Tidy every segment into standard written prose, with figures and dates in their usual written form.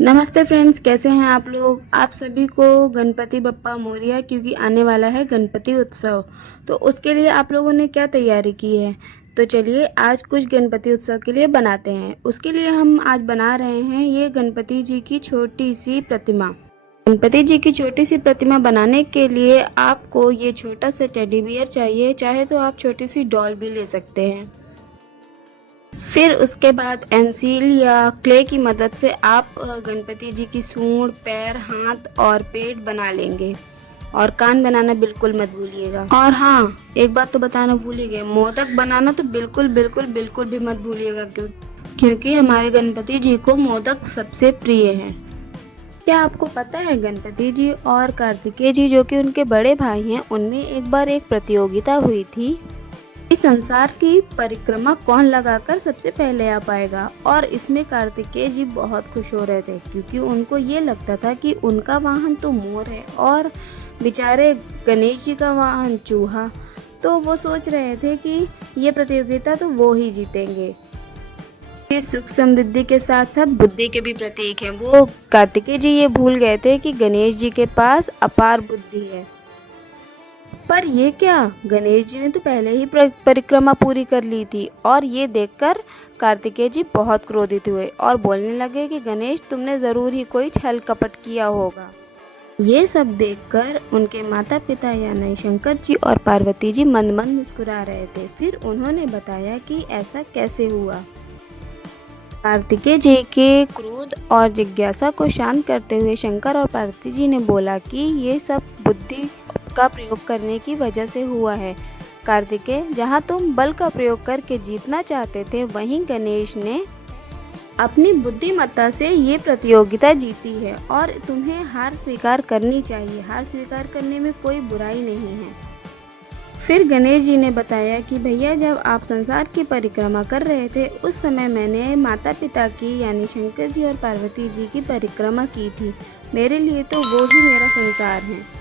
नमस्ते फ्रेंड्स, कैसे हैं आप लोग। आप सभी को गणपति बप्पा मोरया, क्योंकि आने वाला है गणपति उत्सव। तो उसके लिए आप लोगों ने क्या तैयारी की है। तो चलिए आज कुछ गणपति उत्सव के लिए बनाते हैं। उसके लिए हम आज बना रहे हैं ये गणपति जी की छोटी सी प्रतिमा। गणपति जी की छोटी सी प्रतिमा बनाने के लिए आपको ये छोटा सा टेडी बियर चाहिए, चाहे तो आप छोटी सी डॉल भी ले सकते हैं। फिर उसके बाद एमसील या क्ले की मदद से आप गणपति जी की सूंड, पैर, हाथ और पेट बना लेंगे। और कान बनाना बिल्कुल मत भूलिएगा। और हाँ, एक बात तो बताना भूल ही गए, मोदक बनाना तो बिल्कुल बिल्कुल बिल्कुल भी मत भूलिएगा, क्योंकि हमारे गणपति जी को मोदक सबसे प्रिय हैं। क्या आपको पता है गणपति जी और कार्तिकेय जी, जो कि उनके बड़े भाई हैं, उनमें एक बार एक प्रतियोगिता हुई थी। इस संसार की परिक्रमा कौन लगाकर सबसे पहले आ पाएगा। और इसमें कार्तिकेय जी बहुत खुश हो रहे थे, क्योंकि उनको ये लगता था कि उनका वाहन तो मोर है और बेचारे गणेश जी का वाहन चूहा। तो वो सोच रहे थे कि ये प्रतियोगिता तो वो ही जीतेंगे। ये सुख समृद्धि के साथ साथ बुद्धि के भी प्रतीक हैं। वो कार्तिकेय जी ये भूल गए थे कि गणेश जी के पास अपार बुद्धि है। पर ये क्या, गणेश जी ने तो पहले ही परिक्रमा पूरी कर ली थी। और ये देखकर कार्तिकेय जी बहुत क्रोधित हुए और बोलने लगे कि गणेश, तुमने ज़रूर ही कोई छल कपट किया होगा। ये सब देखकर उनके माता पिता यानी शंकर जी और पार्वती जी मंद मंद मुस्कुरा रहे थे। फिर उन्होंने बताया कि ऐसा कैसे हुआ। कार्तिकेय जी के क्रोध और जिज्ञासा को शांत करते हुए शंकर और पार्वती जी ने बोला कि ये सब बुद्धि का प्रयोग करने की वजह से हुआ है। कार्तिकेय, जहाँ तुम बल का प्रयोग करके जीतना चाहते थे, वहीं गणेश ने अपनी बुद्धिमत्ता से ये प्रतियोगिता जीती है और तुम्हें हार स्वीकार करनी चाहिए। हार स्वीकार करने में कोई बुराई नहीं है। फिर गणेश जी ने बताया कि भैया, जब आप संसार की परिक्रमा कर रहे थे, उस समय मैंने माता पिता की यानी शंकर जी और पार्वती जी की परिक्रमा की थी। मेरे लिए तो वो ही मेरा संसार है।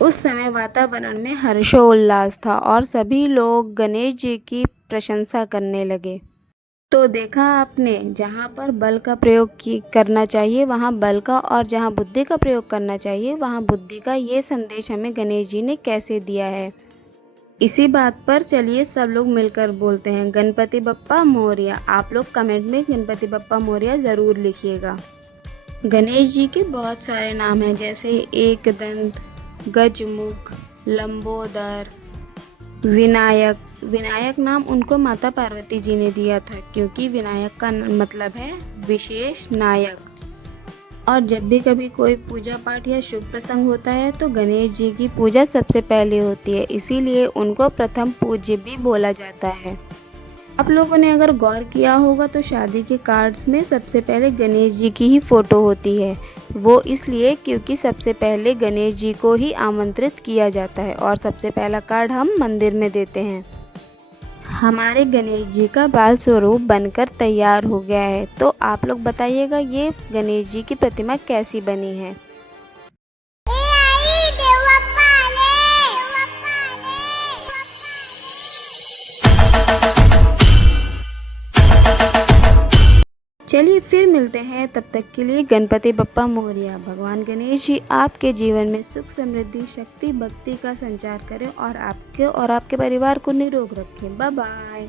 उस समय वातावरण में हर्षोल्लास था और सभी लोग गणेश जी की प्रशंसा करने लगे। तो देखा आपने, जहाँ पर बल का प्रयोग करना चाहिए वहाँ बल का, और जहाँ बुद्धि का प्रयोग करना चाहिए वहाँ बुद्धि का। ये संदेश हमें गणेश जी ने कैसे दिया है। इसी बात पर चलिए सब लोग मिलकर बोलते हैं, गणपति बप्पा मोरया। आप लोग कमेंट में गणपति बप्पा मोरया ज़रूर लिखिएगा। गणेश जी के बहुत सारे नाम हैं, जैसे एकदंत, गजमुख, लंबोदर, विनायक। विनायक नाम उनको माता पार्वती जी ने दिया था, क्योंकि विनायक का मतलब है विशेष नायक। और जब भी कभी कोई पूजा पाठ या शुभ प्रसंग होता है तो गणेश जी की पूजा सबसे पहले होती है, इसीलिए उनको प्रथम पूज्य भी बोला जाता है। आप लोगों ने अगर गौर किया होगा तो शादी के कार्ड्स में सबसे पहले गणेश जी की ही फ़ोटो होती है। वो इसलिए क्योंकि सबसे पहले गणेश जी को ही आमंत्रित किया जाता है और सबसे पहला कार्ड हम मंदिर में देते हैं। हमारे गणेश जी का बाल स्वरूप बनकर तैयार हो गया है। तो आप लोग बताइएगा ये गणेश जी की प्रतिमा कैसी बनी है। चलिए फिर मिलते हैं, तब तक के लिए गणपति बप्पा मोरया। भगवान गणेश जी आपके जीवन में सुख समृद्धि, शक्ति, भक्ति का संचार करें और आपके परिवार को निरोग रखें। Bye bye.